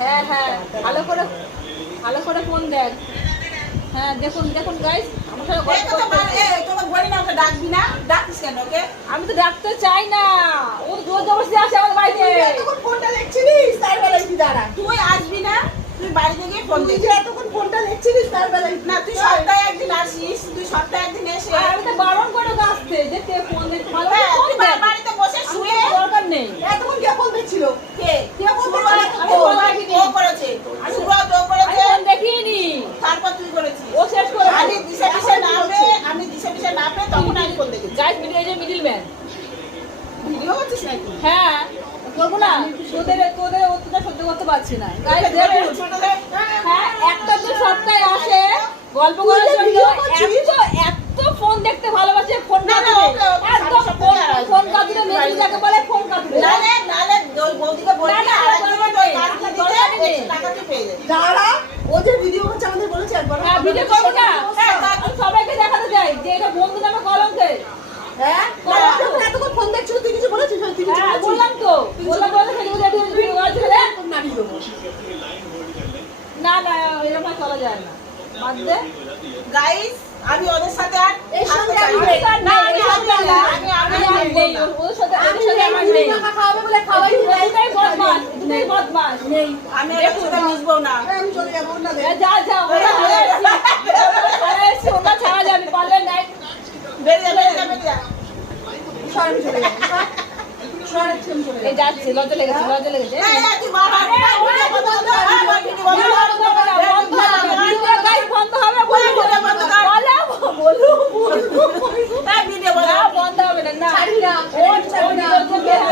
হ্যাঁ হ্যাঁ, ভালো করে ফোন দেখ। হ্যাঁ দেখুন দেখুন গাইস, আমার সাথে গল্প করতে। তোকে বলি না ওকে ডাকবি না, ডাকিস কেন ওকে? আমি তো ডাকতে চাই না, ও জোর জবরদস্তি আসে আমার বাড়িতে। এতক্ষণ ফোনটা দেখছিলিস, তার বেলায় কি দাঁড়া? তুই আসবি না, তুই বাড়িতে গিয়ে ফোন তুই দিবি। যে এতক্ষণ ফোনটা দেখছিলিস, তার বেলায় না তুই সপ্তাহে একদিন আসিস, তুই সপ্তাহে একদিন এসে আর আমি তো বারণ করে আসতে যে কে ফোন দেখতে ভালো হ্যাঁ, ফোন তুই দেখ। বাড়িতে বসে শুয়ে দরকার নেই। এতক্ষণ কে ফোন দেখছিল? কে? কে ফোন শুরু দেখছিল? আমি ফোন দেখিনি। ও করেছে, শুরু ও আমি করেছে, ফোন দেখিনি, তারপর তুই করেছিস। ও শেষ করে আমি দিশে পিছে না পেয়ে তখন আমি ফোন দেখেছি। Guys middle man. ভিডিও করছিস নাকি? হ্যাঁ করবো না, তোদের অত্যাচার সহ্য করতে পারছি না গাইস দেখুন। ছোটদের হ্যাঁ একটা তো সপ্তাহে আসে গল্প করার জন্য, এত ফোন দেখতে ভালোবাসে, ফোন না, কাঁদুরে ওকে একদম সপ্তাহে আসবে। ফোন কাঁদুরে মেসেজ যাকে বলে ফোন কাঁদুরে। নালে ওই বৌদিকে বলবি না, আর একদিন দরকার তোর নেই, কাজ দিতে দরকার নেই। একটু টাকা তুই পেয়ে যাবি। দাঁড়া, ও যে ভিডিও করছে আমাদের বলেছে একবার। হ্যাঁ ভিডিও করবো না, হ্যাঁ, আমি সবাইকে দেখাতে চাই যে এটা বন্ধু নামে কলঙ্কে। হ্যাঁ? হ্যাঁ। যখন এতক্ষণ ফোন দেখছিল, তুই কিছু বলেছিস? তুই কিছু হ্যাঁ বলেছিস? বললাম তো ভিডিও করেছিল। তোর নারী দেবো। না না এরকম চলা যায় না, বাদ দে। গাইস আমি ওদের সাথে আর এর সঙ্গে আমি থাকতে চাই না। আমি নেই, ওর সাথে আমার নেই। মাখা খাওয়াবে বলে খাওয়াই নি। দুটোই বদমাস, দুটোই বদমাস। আমি ওদের সাথে মিশবো না। আমি চলে যাবো না রে। যা যা ওরা ছাড়া এসছি, ওরা ছাড়া যাবি পারলে নাই। বেরিয়ে যা। সর, আমি চলে যাবো। সর, আমি চলে যাবো। এই যাচ্ছে, লজ্জা লেগেছে। এই, এই, তুই বাবা, ভিডিও বন্ধ কর, ভিডিও বন্ধ কর। গাইস বন্ধ হবে, বলবো ভিডিও বন্ধ কর। বলবো এই, ভিডিও বন্ধ না কর। বন্ধ হবে না, না ছাড়বি না, ও ছাড়বি না। ও